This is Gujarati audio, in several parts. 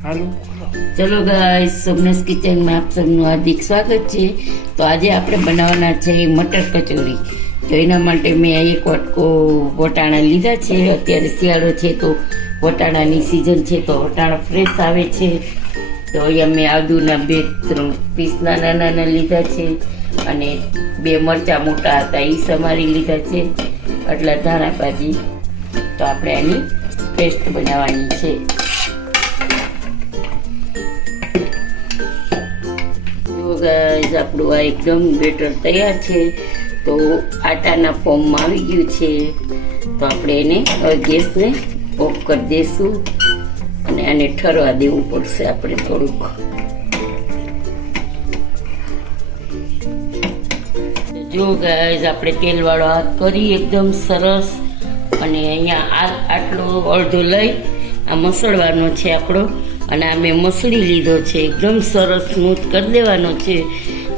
ચલો ગાઈસ, સોમનાસ કિચનમાં આપ સૌનું હાર્દિક સ્વાગત છે. તો આજે આપણે બનાવવાના છે મટર કચોરી. તો એના માટે મેં એક વાટકો વટાણા લીધા છે. અત્યારે શિયાળો છે તો વટાણાની સિઝન છે તો વટાણા ફ્રેશ આવે છે. તો અહીંયા મેં આદુના 2-3 પીસ નાના નાના લીધા છે અને 2 મરચાં મોટા હતા એ સમારી લીધા છે. આટલા ધાણા ભાજી. તો આપણે આની પેસ્ટ બનાવવાની છે. ગાઈસ, આપણું આ એકદમ બેટર તૈયાર છે. તો આટાના ફોર્મમાં આવી ગયું છે. તો આપણે એને ગેસને ઓફ કરી દઈશું અને આને ઠરવા દેવું પડશે આપણે થોડુંક. જો ગાઈસ, આપણે તેલવાળો હાથ કરી એકદમ સરસ અને અહીંયા આટલો અડધો લઈ આ મસળવાનો છે આપણો. અને આ મેં મસળી લીધો છે, એકદમ સરસ સ્મૂથ કરી દેવાનો છે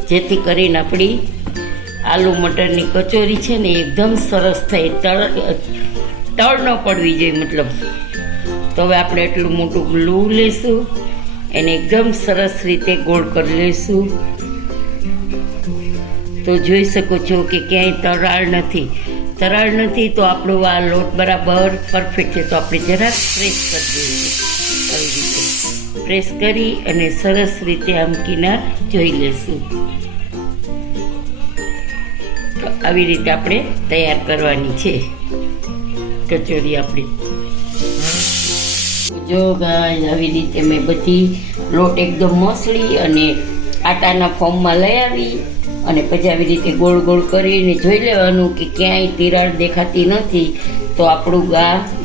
જેથી કરીને આપણી આલુ મટરની કચોરી છે ને એકદમ સરસ થઈ, તળ ન પડવી જોઈએ મતલબ. તો હવે આપણે એટલું મોટું ગ્લુ લઈશું, એને એકદમ સરસ રીતે ગોળ કરી લઈશું. તો જોઈ શકો છો કે ક્યાંય તરાળ નથી. તો આપણો આ લોટ બરાબર પરફેક્ટ છે. તો આપણે જરાક પ્રેસ કરી દઈશું. આવી રીતે પ્રેસ કરી અને સરસ રીતે આમ કિનાર જોઈ લેશું. તો આવી રીતે આપણે તૈયાર કરવાની છે કચોરી આપણી. જો ગાઈસ, આવી રીતે મેં બધી લોટ એકદમ મસળી અને આટાના ફોર્મમાં લઈ આવી અને પછી આવી રીતે ગોળ ગોળ કરીને જોઈ લેવાનું કે ક્યાંય તિરાડ દેખાતી નથી. તો આપણું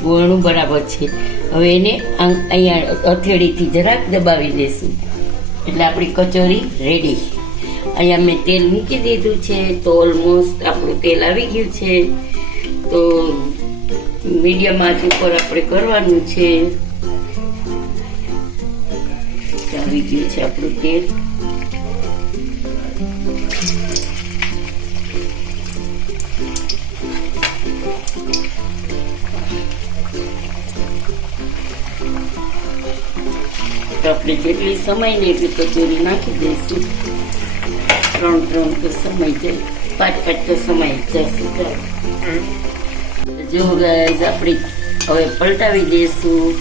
ગોળનું બરાબર છે. હવે એને અહીંયા હથેળીથી જરાક દબાવી દઈશું એટલે આપણી કચોરી રેડી. અહીંયા મેં તેલ મૂકી દીધું છે. તો ઓલમોસ્ટ આપણું તેલ આવી ગયું છે. તો મીડિયમ આંચ ઉપર આપણે કરવાનું છે. આવી ગયું છે આપણું તેલ. આપણે જેટલી સમય ને એટલી કચોરી નાખી દઈશું. 3 તો સમય જાય, 5 તો સમય જશે. જો ગાઈસ, આપણે હવે પલટાવી દઈશું.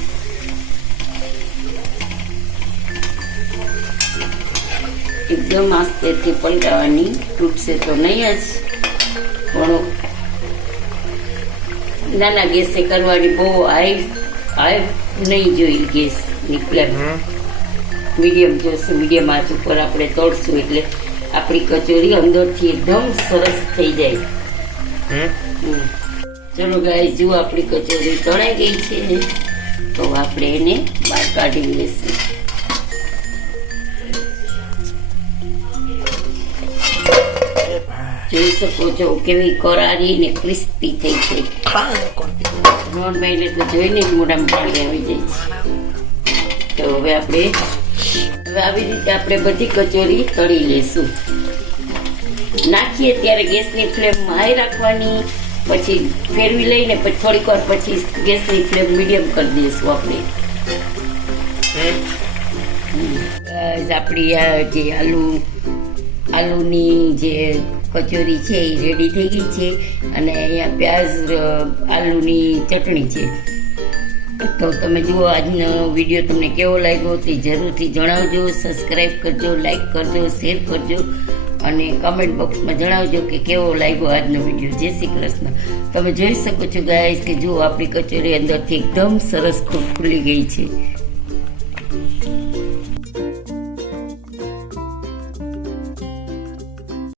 એકદમ આસ્તેથી પલટાવાની, તૂટશે તો નહીં જ, પણ નાના ગેસે કરવાની. બહુ હાઈ નહીં જોઈ ગેસ નીકળે, મીડિયમ જોશે. મીડિયમ આંચ ઉપર આપણે તળશું એટલે આપણી કચોરી અંદરથી એકદમ સરસ થઈ જાય. ચલો ગાઈસ, જુઓ આપણી કચોરી તળાઈ ગઈ છે. તો આપણે એને બહાર કાઢી લઈશું. જોઈ શકો છો કેવી કરારી ને ક્રિસ્પી થઈ છે. નોન બાઈને તો જોઈને જ મોઢામાં પાણી આવી જાય છે. તો હવે આવી રીતે આપણે બધી કચોરી તળી લેશું. નાખીએ ત્યારે ગેસની ફ્લેમ હાઈ રાખવાની, પછી ફેરવી લઈને પછી થોડીક વાર પછી ગેસની ફ્લેમ મીડિયમ કરી દઈશું આપણે. આપણી આ જે આલુની જે કચોરી છે એ રેડી થઈ ગઈ છે. અને અહીંયા પ્યાઝ આલુની ચટણી છે. તો તમે જુઓ, આજનો વિડીયો તમને કેવો લાગ્યો તે જરૂરથી જણાવજો. સબસ્ક્રાઈબ કરજો, લાઈક કરજો, શેર કરજો અને કમેન્ટ બોક્સમાં જણાવજો કે કેવો લાગ્યો આજનો વિડીયો. જય શ્રી કૃષ્ણ. તમે જોઈ શકો છો ગાઈસ કે જુઓ આપણી કચોરી અંદરથી એકદમ સરસ ખુલી ગઈ છે.